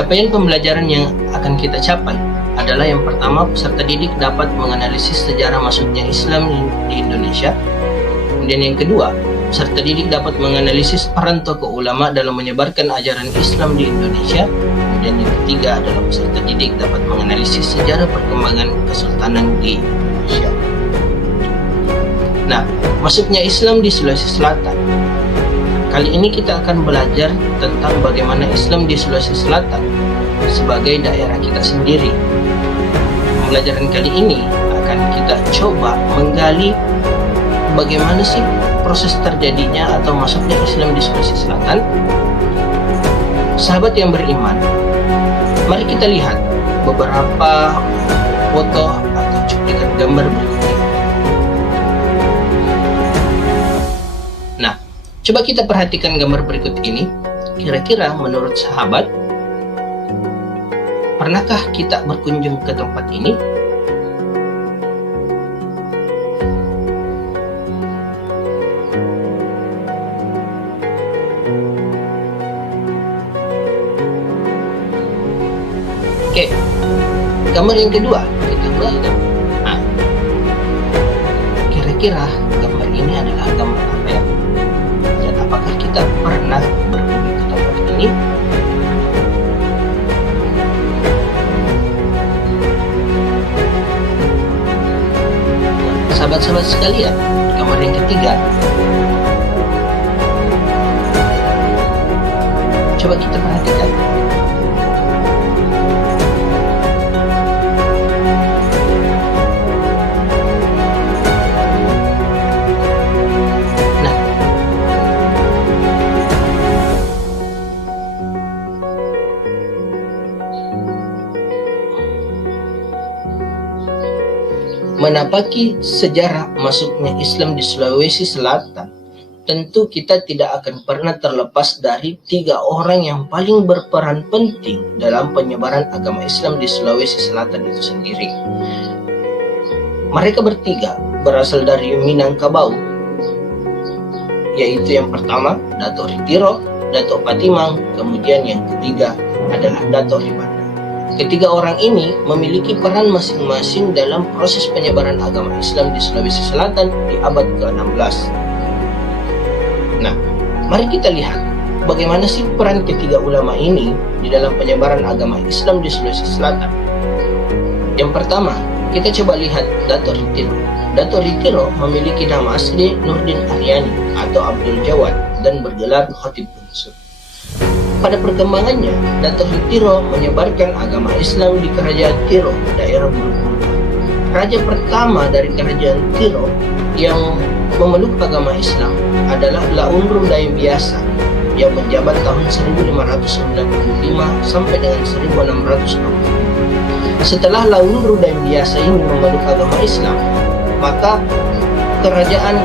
Capaian pembelajaran yang akan kita capai adalah yang pertama, peserta didik dapat menganalisis sejarah masuknya Islam di Indonesia. Kemudian yang kedua, peserta didik dapat menganalisis peran tokoh ulama dalam menyebarkan ajaran Islam di Indonesia. Kemudian yang ketiga adalah peserta didik dapat menganalisis sejarah perkembangan kesultanan di Indonesia. Nah, masuknya Islam di Sulawesi Selatan. Kali ini kita akan belajar tentang bagaimana Islam di Sulawesi Selatan sebagai daerah kita sendiri. Pembelajaran kali ini akan kita coba menggali bagaimana sih proses terjadinya atau masuknya Islam di Sulawesi Selatan. Sahabat yang beriman, mari kita lihat beberapa foto atau cuplikan gambar berikut ini. Nah, coba kita perhatikan gambar berikut ini. Kira-kira menurut sahabat, pernahkah kita berkunjung ke tempat ini? Oke, gambar yang kedua kita lihat. Nah, kira-kira gambar ini adalah gambar apa ya? Dan apakah kita pernah berkunjung ke tempat ini? Sahabat-sahabat sekalian, gambar yang ketiga, coba kita perhatikan. Nah, menapaki sejarah masuknya Islam di Sulawesi Selatan, tentu kita tidak akan pernah terlepas dari 3 orang yang paling berperan penting dalam penyebaran agama Islam di Sulawesi Selatan itu sendiri. Mereka bertiga berasal dari Minangkabau, yaitu yang pertama Dato' Ritiro, Dato' Patimang, kemudian yang ketiga adalah Dato' Ribanda. Ketiga orang ini memiliki peran masing-masing dalam proses penyebaran agama Islam di Sulawesi Selatan di abad ke-16. Nah, mari kita lihat bagaimana sih peran ketiga ulama ini di dalam penyebaran agama Islam di Sulawesi Selatan. Yang pertama, kita coba lihat Dato' Ritiro. Dato' Ritiro memiliki nama asli Nurdin Aryani atau Abdul Jawad dan bergelar Khatib Unsur. Pada perkembangannya, Dato' Ritiro menyebarkan agama Islam di Kerajaan Tiro, daerah Bulukumba. Raja pertama dari Kerajaan Tiro yang memeluk agama Islam adalah Launru Daeng Biasa yang menjabat tahun 1595 sampai dengan 1660. Setelah Launru Daeng Biasa ini memeluk agama Islam, maka Kerajaan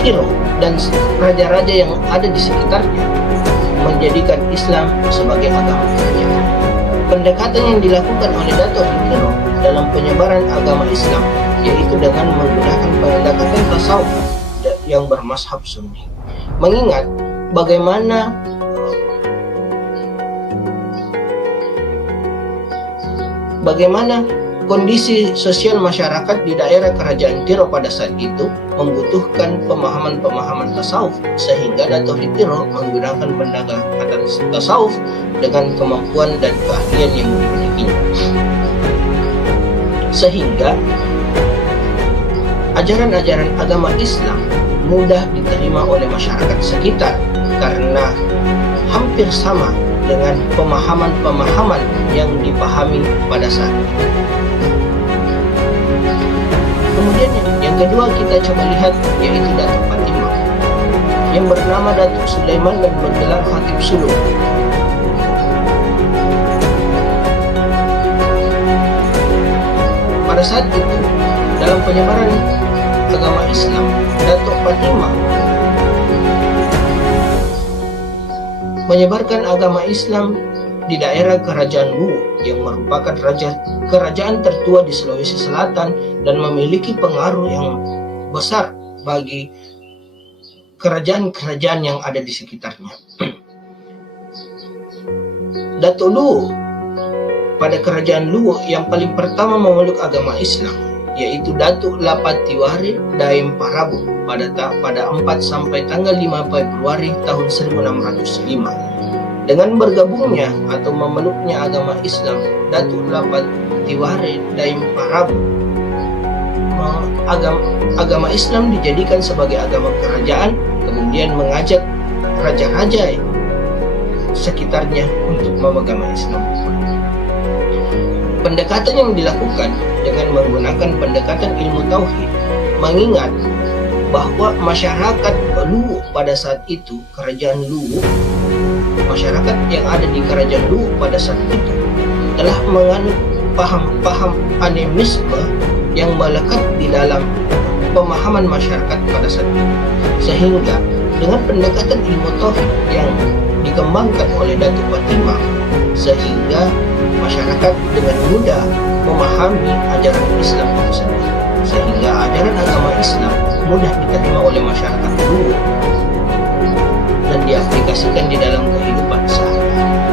Tiro dan raja-raja yang ada di sekitarnya menjadikan Islam sebagai agama kerajaan. Pendekatan yang dilakukan oleh Dato' Ritiro dalam penyebaran agama Islam yaitu dengan menggunakan pendekatan tasawuf yang bermazhab Sunni. Mengingat bagaimana kondisi sosial masyarakat di daerah Kerajaan Tiro pada saat itu membutuhkan pemahaman-pemahaman tasawuf, sehingga Dato' Ritiro menggunakan pendekatan tasawuf dengan kemampuan dan keahlian yang dimilikinya. Sehingga ajaran-ajaran agama Islam mudah diterima oleh masyarakat sekitar karena hampir sama dengan pemahaman-pemahaman yang dipahami pada saat itu. Kemudian yang kedua kita coba lihat yaitu Dato' Patimang yang bernama Datuk Sulaiman dan bergelar Khatib Sulu. Pada saat itu dalam penyebaran agama Islam, Dato' Patimang menyebarkan agama Islam di daerah Kerajaan Luwu yang merupakan kerajaan tertua di Sulawesi Selatan dan memiliki pengaruh yang besar bagi kerajaan-kerajaan yang ada di sekitarnya. Dato' Luwu pada kerajaan Luwu yang paling pertama memeluk agama Islam, yaitu Datuk Lapatiwari Daim Parabu pada 4 sampai tanggal 5 Februari tahun 1605. Dengan bergabungnya atau memeluknya agama Islam, Datuk Lapatiwari Daim Parabu, agama Islam dijadikan sebagai agama kerajaan, kemudian mengajak raja-raja sekitarnya untuk memegang Islam. Pendekatan yang dilakukan dengan menggunakan pendekatan ilmu tauhid, mengingat bahwa masyarakat Luwu pada saat itu, kerajaan Luwu, masyarakat yang ada di kerajaan Luwu pada saat itu telah menganut paham-paham animisme yang melekat di dalam pemahaman masyarakat pada saat itu, sehingga dengan pendekatan ilmu tauhid yang dikembangkan oleh Datuk Patimang, sehingga masyarakat dengan mudah memahami ajaran Islam itu sendiri, sehingga ajaran agama Islam mudah diterima oleh masyarakat Luwu dan diaplikasikan di dalam kehidupan sehari-hari.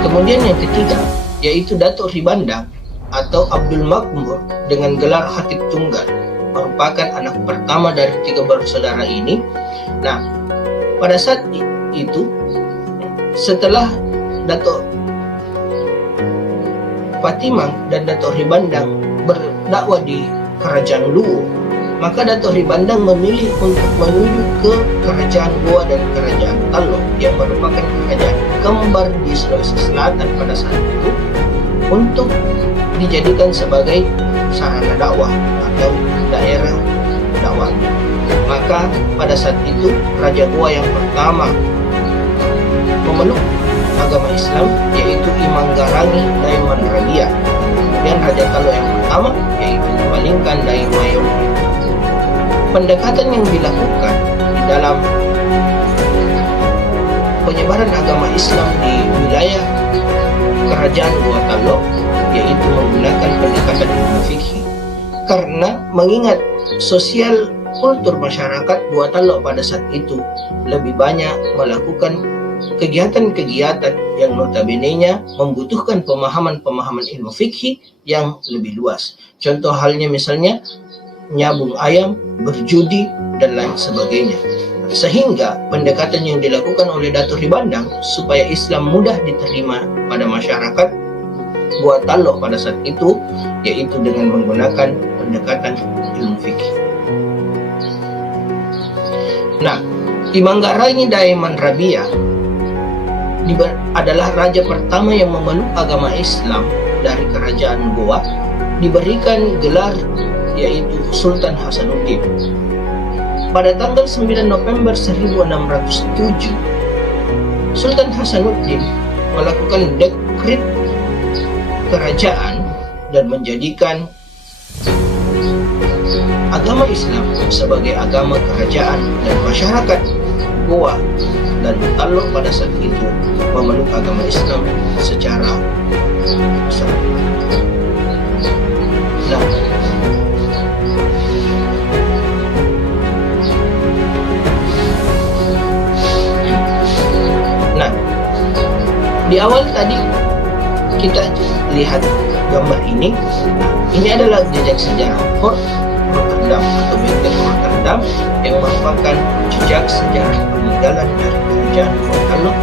Kemudian yang ketiga, yaitu Datuk Ribandang atau Abdul Makmur dengan gelar Khatib Tunggal, merupakan anak pertama dari 3 bersaudara ini. Nah, pada saat itu, setelah Datuk Patimang dan Datuk Ribandang berdakwah di kerajaan Luwu, maka Datuk Ribandang memilih untuk menuju ke kerajaan Goa dan kerajaan Talok yang merupakan kerajaan kembar di Sulawesi Selatan pada saat itu, untuk dijadikan sebagai sarana dakwah atau daerah dakwah. Maka pada saat itu Raja Goa yang pertama memeluk agama Islam yaitu Imanggarangi Daiman Rabia. Kemudian Raja Talok yang pertama yaitu Palingkan Daim Mayon. Pendekatan yang dilakukan di dalam penyebaran agama Islam di wilayah kerajaan Goa Talok yaitu menggunakan pendekatan ilmu fikih, karena mengingat sosial kultur masyarakat Goa Talok pada saat itu lebih banyak melakukan kegiatan-kegiatan yang notabene-nya membutuhkan pemahaman-pemahaman ilmu fikih yang lebih luas. Contoh halnya misalnya nyabung ayam, berjudi, dan lain sebagainya. Sehingga pendekatan yang dilakukan oleh Datuk Ribandang supaya Islam mudah diterima pada masyarakat Goa Talok pada saat itu, yaitu dengan menggunakan pendekatan ilmu fikih. Nah, Imanggarangi Daiman Rabia adalah raja pertama yang memeluk agama Islam dari kerajaan Goa, diberikan gelar yaitu Sultan Hasanuddin. Pada tanggal 9 November 1607, Sultan Hasanuddin melakukan dekret kerajaan dan menjadikan agama Islam sebagai agama kerajaan, dan masyarakat Goa dan Talok pada saat itu memeluk agama Islam secara serempak. Nah, di awal tadi kita lihat gambar ini. Ini adalah jejak sejarah Fort Rotterdam atau Benteng Rotterdam yang merupakan jejak sejarah peninggalan dari kerajaan Goa Talok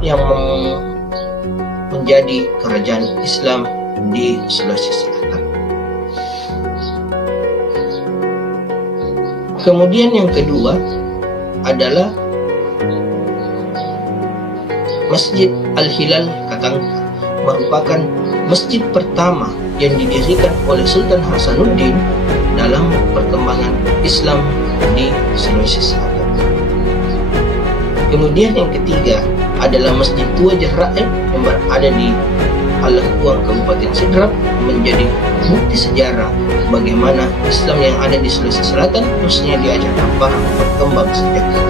yang menjadi kerajaan Islam di Sulawesi Selatan. Kemudian yang kedua adalah Masjid Al-Hilal Katangka, merupakan masjid pertama yang didirikan oleh Sultan Hasanuddin dalam perkembangan Islam di Sulawesi Selatan. Kemudian yang ketiga adalah Masjid Tua Jeraen yang berada di Alahuang, Kabupaten Sidrap, menjadi bukti sejarah bagaimana Islam yang ada di Sulawesi Selatan khususnya di Aceh Tampar berkembang sejak itu.